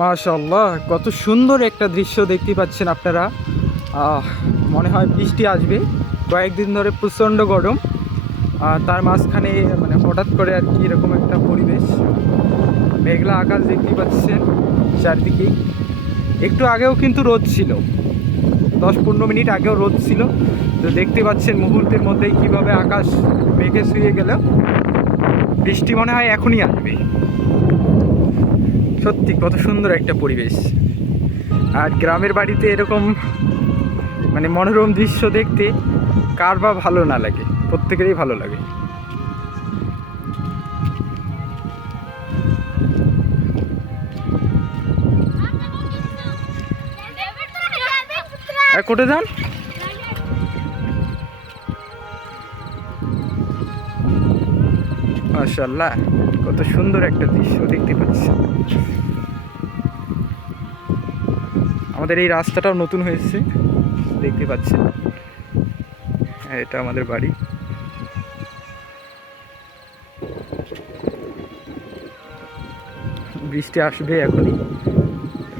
মাশাআল্লাহ, কত সুন্দর একটা দৃশ্য দেখতে পাচ্ছেন আপনারা। মনে হয় বৃষ্টি আসবে। কয়েকদিন ধরে প্রচণ্ড গরম, তার মাঝখানে মানে হঠাৎ করে আর কি এরকম একটা পরিবেশ। মেঘলা আকাশ দেখতে পাচ্ছেন চারদিকে। একটু আগেও কিন্তু রোদ ছিল, 10-15 মিনিট আগেও রোদ ছিল। তো দেখতে পাচ্ছেন মুহূর্তের মধ্যেই কিভাবে আকাশ মেঘে শুয়ে গেল। বৃষ্টি মনে হয় এখনই আসবে। সত্যি কত সুন্দর একটা পরিবেশ। আর গ্রামের বাড়িতে এরকম মানে মনোরম দৃশ্য দেখতে কার বা ভালো না লাগে, প্রত্যেকেরই ভালো লাগে। কোটে যান। মাশাআল্লাহ, কত সুন্দর একটা দৃশ্য দেখতে পাচ্ছি। আমাদের এই রাস্তাটাও নতুন হয়েছে, দেখতে পাচ্ছেন। এটা আমাদের বাড়ি। বৃষ্টি আসবে এখনই,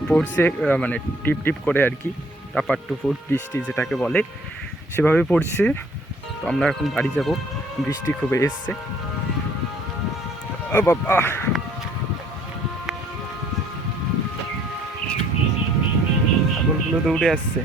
পড়ছে মানে টিপ টিপ করে আর কি, টাপার টুপুর বৃষ্টি যেটাকে বলে সেভাবে পড়ছে। তো আমরা এখন বাড়ি যাব, বৃষ্টি খুব এসছে। ও বাবা, ছাগলগুলো দৌড়ে আসছে।